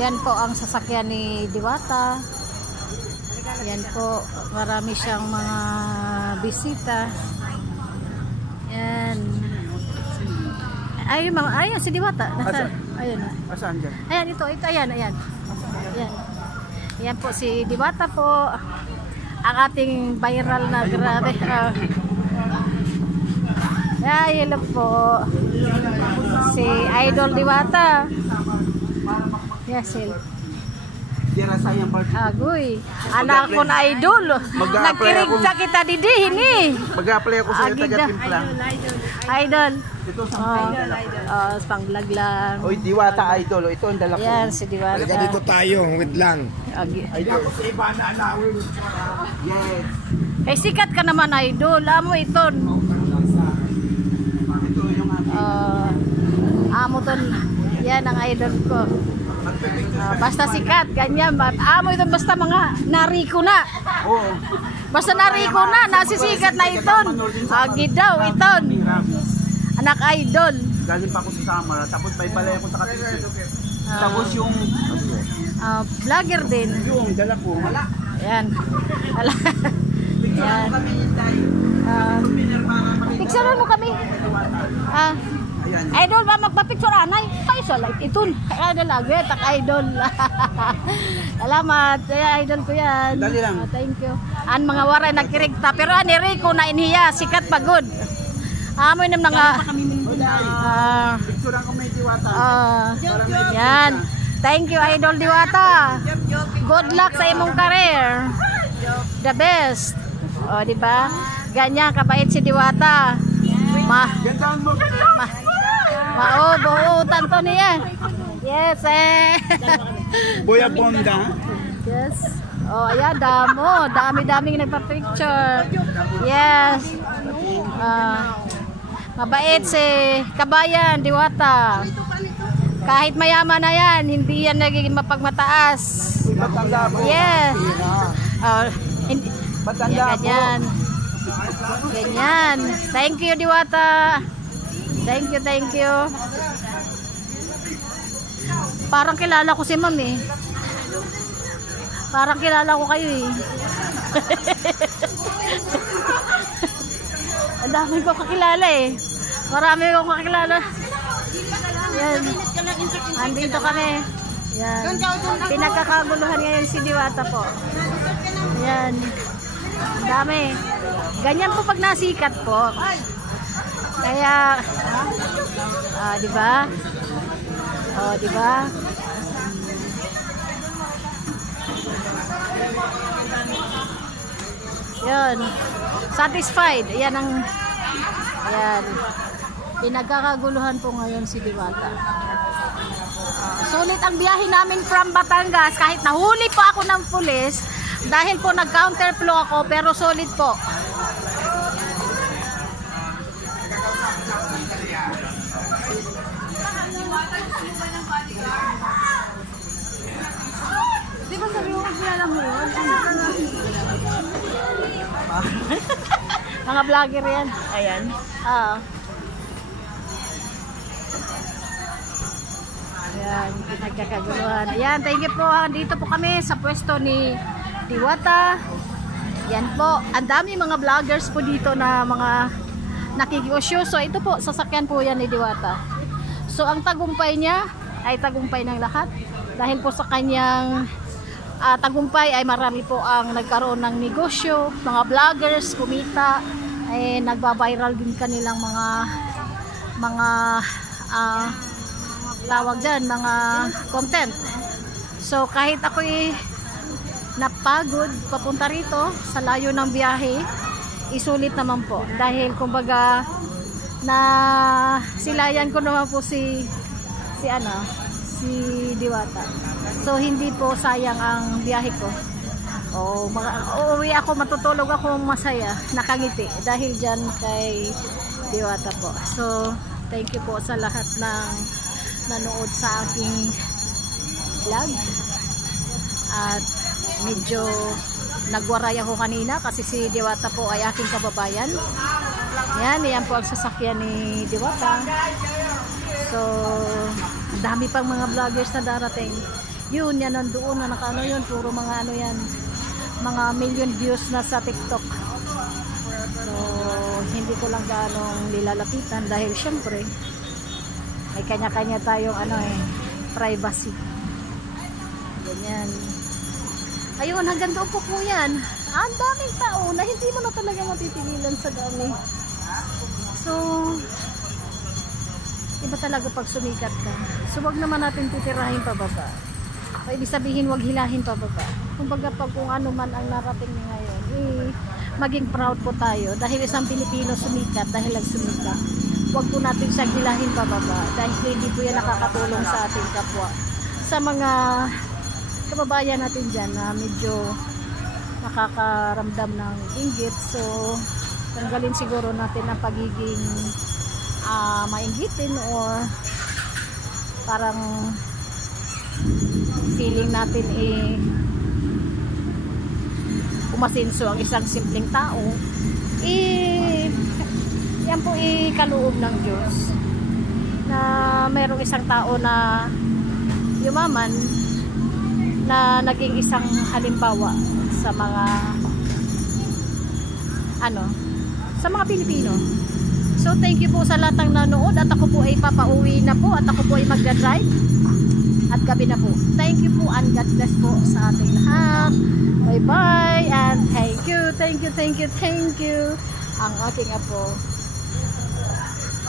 Yan po ang sasakyan ni Diwata. Yan po, marami siyang mga bisita. Yan. Ayun si Diwata. Ayun. Saan dyan? Ayan, ito, ayan. Ayan. Yan po si Diwata po. Ang ating viral na grabe. Hello po. Si Idol Diwata. Yes, Agoy. Anak ko na idol. Nagkirigta kita didihin eh. Mag-apply ako sa taga-timpla. Idol. Ito sa pang vlog lang. Oy, Diwata idol. Ito ang dala ko. Yan, si Diwata. Dito tayo, wait lang. Idol. Yes. Eh, sikat ka naman idol. Amo ito. Ito yung amo ton. Yan ang idol ko. Basta sikat, ganyan. Amo ito basta mga nariko na. Oo. Basta nariko na, nasisikat na iton. Agi daw iton. Anak idol. Galing pa ako sa Samara, tapos may balay ako sa Katisi. Tapos yung vlogger din. yung dala ko. Yan. Yan. Picturean mo kami. Idol ba magpa-picture anay? Ay, so like iton. Idol agad, tak idol. Salamat. Idol ko yan. Dali lang. Thank you. An mga waray nagkirigta pero ani Rico na inhiya sikat pagod. Amoy nam nga. Picturean ko may Diwata. Yan. Thank you Idol Diwata. Good luck sa imong career. The best. O di ba? Ganyan kabait si Diwata. Gandaan mo. Maubuutan to niya. Yes Boya Bonda. Yes. Oh, ayan, dami-daming nagpa-picture. Yes. Mabait si Kabayan Diwata. Kahit mayaman na yan, hindi yan nagiging mapagmataas. Yes. Ganyan. Ganyan. Thank you Diwata. Thank you. Parang kilala ko si Ma'am eh. Parang kilala ko kayo eh. Ang dami ko kakilala eh. Marami ko kakilala. Yan. Andito kami. Yan. Pinagkakaguluhan ngayon si Diwata po. Yan. Ang dami. Ganyan po pag nasikat po. Kaya di ba? Di ba? Yan. Satisfied. Yan ang pinagkakaguluhan po ngayon si Diwata. Sulit ang biyahe namin from Batangas kahit nahuli po ako ng pulis dahil po nag-counterflow ako pero solid po. Di ba sabi mo kilala mo yun? Mga vlogger yan. Ayan. Ayan, pinagkakaguluhan. Ayan, thank you po. Dito po kami sa pwesto ni Diwata. Yan po. Ang dami mga vloggers po dito na mga nakikiusyo. So ito po, sasakyan po yan ni Diwata. So ang tagumpay niya ay tagumpay ng lahat. Dahil po sa kanyang tagumpay ay marami po ang nagkaroon ng negosyo, mga vloggers kumita, ay nagba-viral din kanilang mga tawag dyan, mga content. So kahit ako'y napagod papunta rito sa layo ng biyahe, isulit naman po dahil kumbaga na silayan ko naman po si Diwata. So hindi po sayang ang biyahe ko. Uuwi ako, matutulog ako masaya, nakangiti dahil dyan kay Diwata po. So thank you po sa lahat ng nanood sa aking vlog. At medyo nagwaray ako kanina kasi si Diwata po ay aking kababayan. Yan po ang sasakyan ni Diwata. So dami pang mga vloggers na darating. Yun, yan nandoon na nakaano yun. Puro mga ano yan. Mga million views na sa TikTok. So, hindi ko lang gaanong nilalapitan dahil syempre, may kanya-kanya tayong ano privacy. Ganyan. Ayun, hanggang doon po yan. Ang daming tao na hindi mo na talaga matitingilan sa dami. So, iba talaga pag sumikat ka. So, wag naman natin titirahin pababa. O, ibig sabihin, wag hilahin pababa. Kumbaga, pag kung ano man ang narating niya ngayon, maging proud po tayo. Dahil isang Pilipino sumikat, dahil lang sumikat. Wag po natin siyang hilahin pababa. Dahil hindi po yan nakakatulong sa ating kapwa. Sa mga kababayan natin dyan na medyo nakakaramdam ng inggit. So, tanggalin siguro natin ang pagiging mainggitin or parang feeling natin umasinso ang isang simpleng tao. Yan po kaloob ng Diyos na mayroong isang tao na yumaman na naging isang halimbawa sa mga sa mga Pilipino. So thank you po sa lahat ng nanood at ako po ay papauwi na po at ako po ay magdadrive at gabi na po. Thank you po and God bless po sa ating lahat. Bye bye and thank you ang aking apo.